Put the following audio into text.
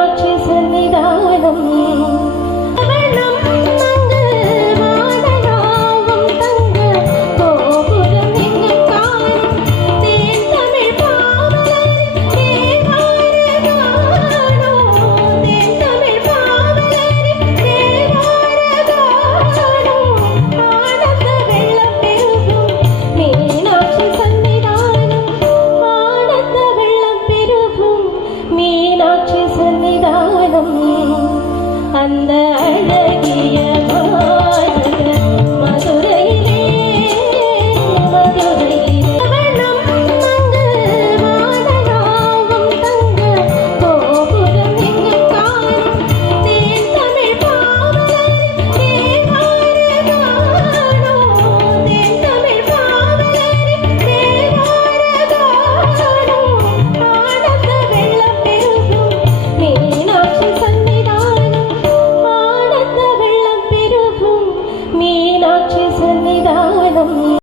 രാക്ഷസ നിദാനം Oh. Oh.